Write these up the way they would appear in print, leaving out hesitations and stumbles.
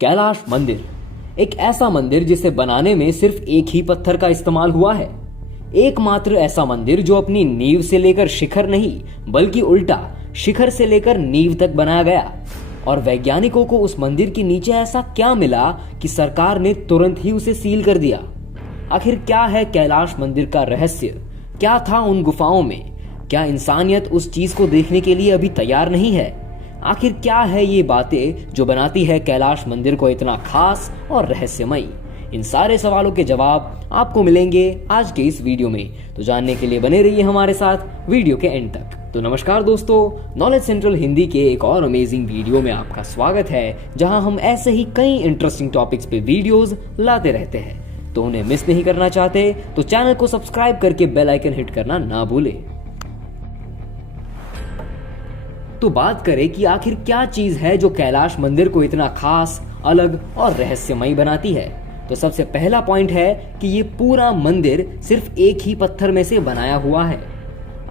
कैलाश मंदिर एक ऐसा मंदिर जिसे बनाने में सिर्फ एक ही पत्थर का इस्तेमाल हुआ है। एकमात्र ऐसा मंदिर जो अपनी नींव से लेकर शिखर नहीं बल्कि उल्टा शिखर से लेकर नींव तक बनाया गया। और वैज्ञानिकों को उस मंदिर के नीचे ऐसा क्या मिला कि सरकार ने तुरंत ही उसे सील कर दिया। आखिर क्या है कैलाश मंदिर का रहस्य? क्या था उन गुफाओं में? क्या इंसानियत उस चीज को देखने के लिए अभी तैयार नहीं है? आखिर क्या है ये बातें जो बनाती है कैलाश मंदिर को इतना खास और रहस्यमयी? इन सारे सवालों के जवाब आपको मिलेंगे आज के इस वीडियो में, तो जानने के लिए बने रहिए हमारे साथ वीडियो के एंड तक। तो नमस्कार दोस्तों, नॉलेज सेंट्रल हिंदी के एक और अमेजिंग वीडियो में आपका स्वागत है, जहां हम ऐसे ही कई इंटरेस्टिंग टॉपिक्स पे वीडियोस लाते रहते हैं। तो उन्हें मिस नहीं करना चाहते तो चैनल को सब्सक्राइब करके बेल आइकन हिट करना ना भूलें। तो बात करें कि आखिर क्या चीज है जो कैलाश मंदिर को इतना खास, अलग और रहस्यमयी बनाती है। तो सबसे पहला पॉइंट है कि ये पूरा मंदिर सिर्फ एक ही पत्थर में से बनाया हुआ है।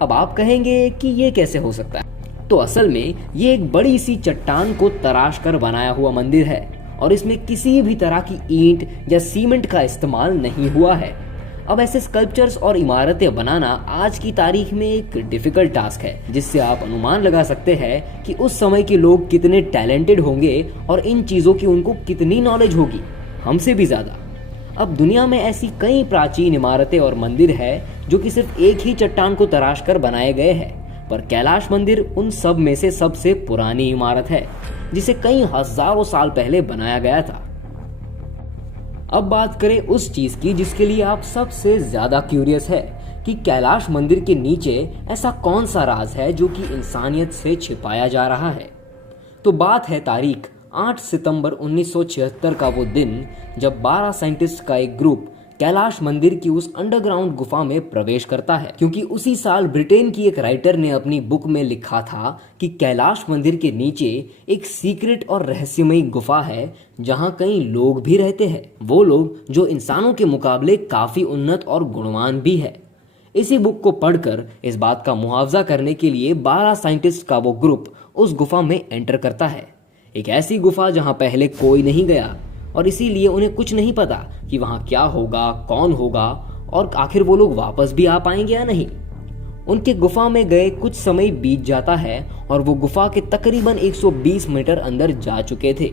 अब आप कहेंगे कि ये कैसे हो सकता है? तो असल में ये एक बड़ी सी चट्टान को तराश कर बनाया हुआ मंदिर है और इसमें किसी भी तरह की ईंट या सीमेंट का इस्तेमाल नहीं हुआ है। अब ऐसे स्कल्पचर्स और इमारतें बनाना आज की तारीख में एक डिफिकल्ट टास्क है, जिससे आप अनुमान लगा सकते हैं कि उस समय के लोग कितने टैलेंटेड होंगे और इन चीजों की उनको कितनी नॉलेज होगी, हमसे भी ज्यादा। अब दुनिया में ऐसी कई प्राचीन इमारतें और मंदिर है जो कि सिर्फ एक ही चट्टान को तराश कर बनाए गए हैं, पर कैलाश मंदिर उन सब में से सबसे पुरानी इमारत है जिसे कई हजारों साल पहले बनाया गया था। अब बात करें उस चीज की जिसके लिए आप सबसे ज्यादा क्यूरियस है कि कैलाश मंदिर के नीचे ऐसा कौन सा राज है जो कि इंसानियत से छिपाया जा रहा है। तो बात है तारीख 8 सितंबर 1976 का वो दिन, जब 12 साइंटिस्ट का एक ग्रुप कैलाश मंदिर की उस अंडरग्राउंड गुफा में प्रवेश करता है, क्योंकि उसी साल ब्रिटेन की एक राइटर ने अपनी बुक में लिखा था कि कैलाश मंदिर के नीचे एक सीक्रेट और रहस्यमयी गुफा है जहां कई लोग भी रहते हैं, वो लोग जो इंसानों के मुकाबले काफी उन्नत और गुणवान भी है। इसी बुक को पढ़कर इस बात का मुआवजा करने के लिए 12 साइंटिस्ट का वो ग्रुप उस गुफा में एंटर करता है। एक ऐसी गुफा जहां पहले कोई नहीं गया और इसीलिए उन्हें कुछ नहीं पता कि वहां क्या होगा, कौन होगा और आखिर वो लोग वापस भी आ पाएंगे या नहीं। उनके गुफा में गए कुछ समय बीत जाता है और वो गुफा के तकरीबन 120 मीटर अंदर जा चुके थे,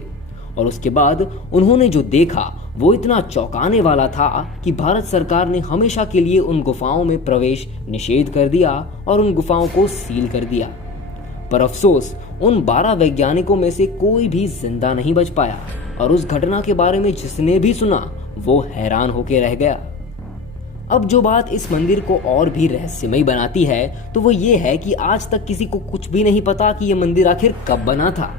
और उसके बाद उन्होंने जो देखा वो इतना चौंकाने वाला था कि भारत सरकार ने हमेशा के लिए उन गुफाओं में प्रवेश निषेध कर दिया और उन गुफाओं को सील कर दिया। पर अफसोस उन 12 वैज्ञानिकों में से कोई भी जिंदा नहीं बच पाया, और उस घटना के बारे में जिसने भी सुना वो हैरान होकर रह गया। अब जो बात इस मंदिर को और भी रहस्यमयी बनाती है तो वो ये है कि आज तक किसी को कुछ भी नहीं पता कि ये मंदिर आखिर कब बना था,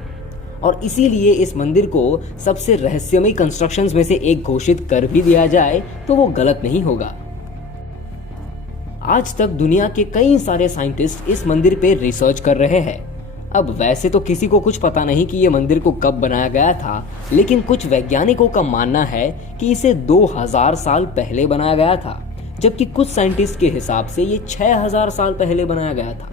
और इसीलिए इस मंदिर को सबसे रहस्यमयी कंस्ट्रक्शंस में से एक घोषित कर भी दिया जाए तो वो गलत नहीं होगा। आज तक दुनिया के कई सारे साइंटिस्ट इस मंदिर पे रिसर्च कर रहे हैं। अब वैसे तो किसी को कुछ पता नहीं कि ये मंदिर को कब बनाया गया था, लेकिन कुछ वैज्ञानिकों का मानना है कि इसे 2000 साल पहले बनाया गया था, जबकि कुछ साइंटिस्ट के हिसाब से ये 6000 साल पहले बनाया गया था।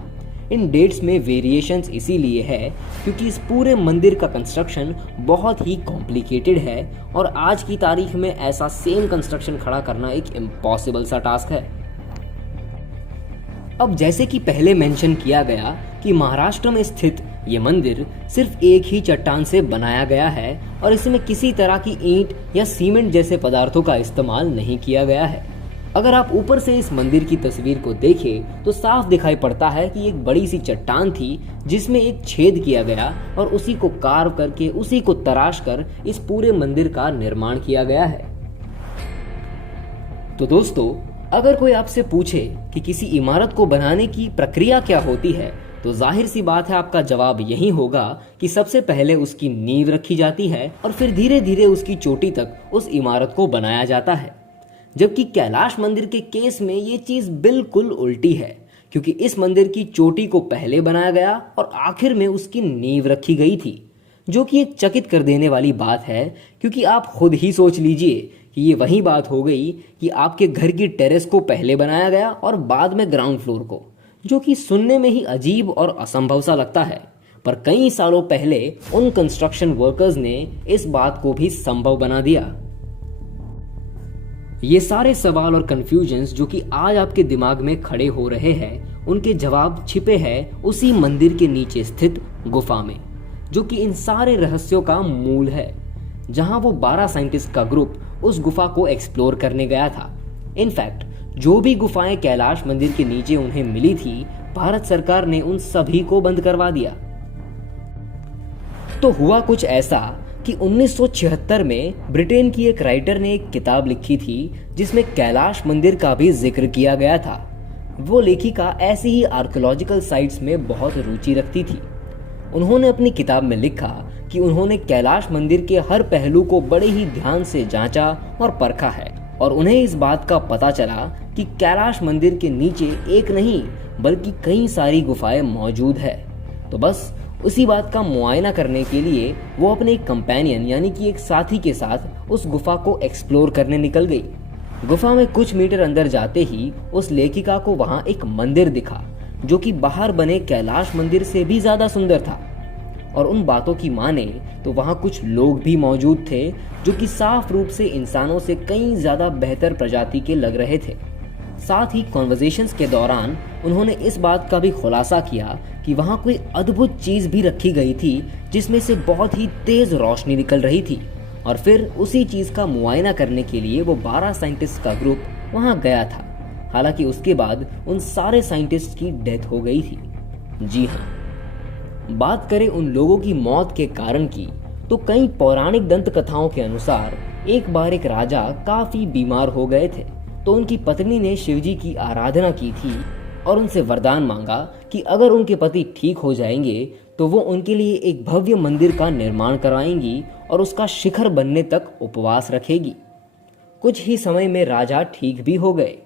इन डेट्स में वेरिएशंस इसीलिए है क्योंकि इस पूरे मंदिर का कंस्ट्रक्शन बहुत ही कॉम्प्लिकेटेड है और आज की तारीख में ऐसा सेम कंस्ट्रक्शन खड़ा करना एक इम्पॉसिबल सा टास्क है। अब जैसे कि पहले मेंशन किया गया कि महाराष्ट्र में स्थित ये मंदिर सिर्फ एक ही चट्टान से बनाया गया है और इसमें किसी तरह की ईंट या सीमेंट जैसे पदार्थों का इस्तेमाल नहीं किया गया है। अगर आप ऊपर से इस मंदिर की तस्वीर को देखें तो साफ दिखाई पड़ता है कि एक बड़ी सी चट्टान थी जिसमें एक छेद किया गया और उसी को कार्व करके, उसी को तराश कर इस पूरे मंदिर का निर्माण किया गया है। तो दोस्तों, अगर कोई आपसे पूछे कि किसी इमारत को बनाने की प्रक्रिया क्या होती है, तो जाहिर सी बात है आपका जवाब यही होगा कि सबसे पहले उसकी नींव रखी जाती है और फिर धीरे धीरे उसकी चोटी तक उस इमारत को बनाया जाता है। जबकि कैलाश मंदिर के केस में ये चीज बिल्कुल उल्टी है, क्योंकि इस मंदिर की चोटी को पहले बनाया गया और आखिर में उसकी नींव रखी गई थी, जो कि एक चकित कर देने वाली बात है। क्योंकि आप खुद ही सोच लीजिए कि ये वही बात हो गई कि आपके घर की टेरेस को पहले बनाया गया और बाद में ग्राउंड फ्लोर को, जो कि सुनने में ही अजीब और असंभव सा लगता है, पर कई सालों पहले उन कंस्ट्रक्शन वर्कर्स ने इस बात को भी संभव बना दिया। ये सारे सवाल और कंफ्यूजन्स जो कि आज आपके दिमाग में खड़े हो रहे हैं, उनके जवाब छिपे हैं उसी मंदिर के नीचे स्थित गुफा में, जो कि इन सारे रहस्यों का मूल है। जहां वो 12 साइंटिस्ट का ग्रुप उस गुफा को एक्सप्लोर करने गया था। इनफैक्ट जो भी गुफाएं कैलाश मंदिर के नीचे उन्हें मिली थी, भारत सरकार ने उन सभी को बंद करवा दिया। तो हुआ कुछ ऐसा कि 1976 में ब्रिटेन की एक राइटर ने एक किताब लिखी थी जिसमें कैलाश मंदिर का भी जिक्र किया गया था। वो लेखिका ऐसी ही आर्कियोलॉजिकल साइट्स में बहुत रुचि रखती थी। उन्होंने अपनी किताब में लिखा कि उन्होंने कैलाश मंदिर के हर पहलू को बड़े ही ध्यान से जांचा और परखा है, और उन्हें इस बात का पता चला कि कैलाश मंदिर के नीचे एक नहीं बल्कि कई सारी गुफाएं मौजूद है। तो बस उसी बात का मुआयना करने के लिए वो अपने एक कंपेनियन यानी कि एक साथी के साथ उस गुफा को एक्सप्लोर करने निकल गई। गुफा में कुछ मीटर अंदर जाते ही उस लेखिका को वहां एक मंदिर दिखा जो कि बाहर बने कैलाश मंदिर से भी ज्यादा सुंदर था। और उन बातों की माने तो वहां कुछ लोग भी मौजूद थे जो कि साफ रूप से इंसानों से कई ज्यादा बेहतर प्रजाति के लग रहे थे। साथ ही कॉन्वर्सेशंस के दौरान उन्होंने इस बात का भी खुलासा किया कि वहां कोई अद्भुत चीज भी रखी गई थी जिसमें से बहुत ही तेज रोशनी निकल रही थी। और फिर उसी चीज का मुआयना करने के लिए वो 12 साइंटिस्ट का ग्रुप वहां गया था। हालांकि उसके बाद उन सारे साइंटिस्ट की डेथ हो गई थी। जी हाँ, बात करें उन लोगों की मौत के कारण की, तो कई पौराणिक दंत कथाओं के अनुसार एक बार एक राजा काफी बीमार हो गए थे। तो उनकी पत्नी ने शिवजी की आराधना की थी और उनसे वरदान मांगा कि अगर उनके पति ठीक हो जाएंगे तो वो उनके लिए एक भव्य मंदिर का निर्माण करवाएंगी और उसका शिखर बनने तक उपवास रखेगी। कुछ ही समय में राजा ठीक भी हो गए,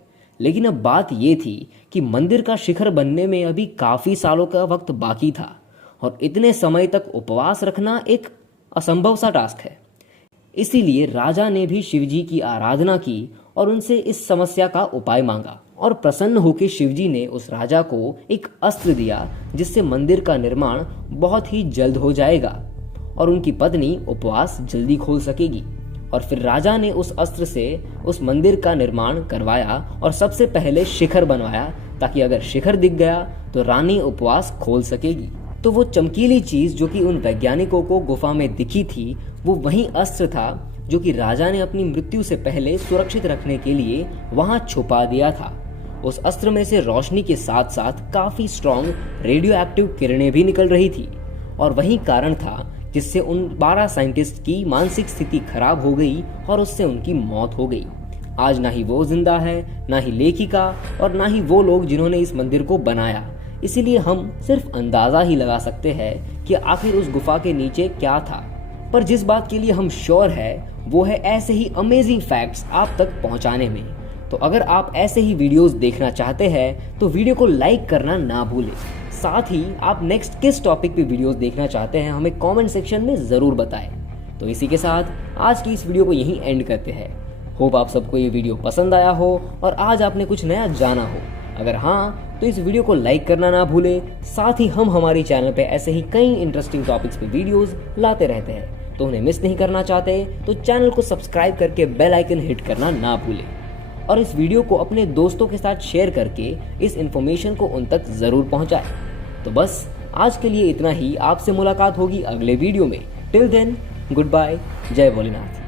लेकिन अब बात ये थी कि मंदिर का शिखर बनने में अभी काफी सालों का वक्त बाकी था और इतने समय तक उपवास रखना एक असंभव सा टास्क है। इसीलिए राजा ने भी शिवजी की आराधना की और उनसे इस समस्या का उपाय मांगा, और प्रसन्न होकर शिवजी ने उस राजा को एक अस्त्र दिया जिससे मंदिर का निर्माण बहुत ही जल्द हो जाएगा और उनकी पत्नी उपवास जल्दी खोल सकेगी। और फिर राजा ने उस अस्त्र से उस मंदिर का निर्माण करवाया और सबसे पहले शिखर बनवाया, ताकि अगर शिखर दिख गया तो रानी उपवास खोल सकेगी। तो वो चमकीली चीज जो कि उन वैज्ञानिकों को गुफा में दिखी थी, वो वही अस्त्र था जो कि राजा ने अपनी मृत्यु से पहले सुरक्षित रखने के लिए वहां छुपा दिया था। उस अस्त्र में से रोशनी के साथ साथ काफी स्ट्रॉन्ग रेडियो एक्टिव किरणें भी निकल रही थी, और वही कारण था जिससे उन 12 साइंटिस्ट की मानसिक स्थिति खराब हो गई और उससे उनकी मौत हो गई। आज ना ही वो जिंदा है, ना ही लेखिका, और ना ही वो लोग जिन्होंने इस मंदिर को बनाया। इसीलिए हम सिर्फ अंदाजा ही लगा सकते हैं कि आखिर उस गुफा के नीचे क्या था। पर जिस बात के लिए हम श्योर है वो है ऐसे ही अमेजिंग फैक्ट्स आप तक पहुंचाने में। तो अगर आप ऐसे ही वीडियोस देखना चाहते हैं तो वीडियो को लाइक करना ना भूलें। साथ ही आप नेक्स्ट किस टॉपिक पे वीडियोस देखना चाहते हैं हमें कमेंट सेक्शन में जरूर बताएं। तो इसी के साथ आज की इस वीडियो को यहीं एंड करते हैं। होप आप सबको ये वीडियो पसंद आया हो और आज आपने कुछ नया जाना हो। अगर हाँ तो इस वीडियो को लाइक करना ना भूले। साथ ही हम हमारे चैनल पे ऐसे ही कई इंटरेस्टिंग टॉपिक्स पे वीडियोस लाते रहते हैं, तो उन्हें मिस नहीं करना चाहते तो चैनल को सब्सक्राइब करके बेल आइकन हिट करना ना भूलें। और इस वीडियो को अपने दोस्तों के साथ शेयर करके इस इन्फॉर्मेशन को उन तक जरूर पहुंचाएं। तो बस आज के लिए इतना ही। आपसे मुलाकात होगी अगले वीडियो में। टिल देन गुड बाय, जय भोलेनाथ।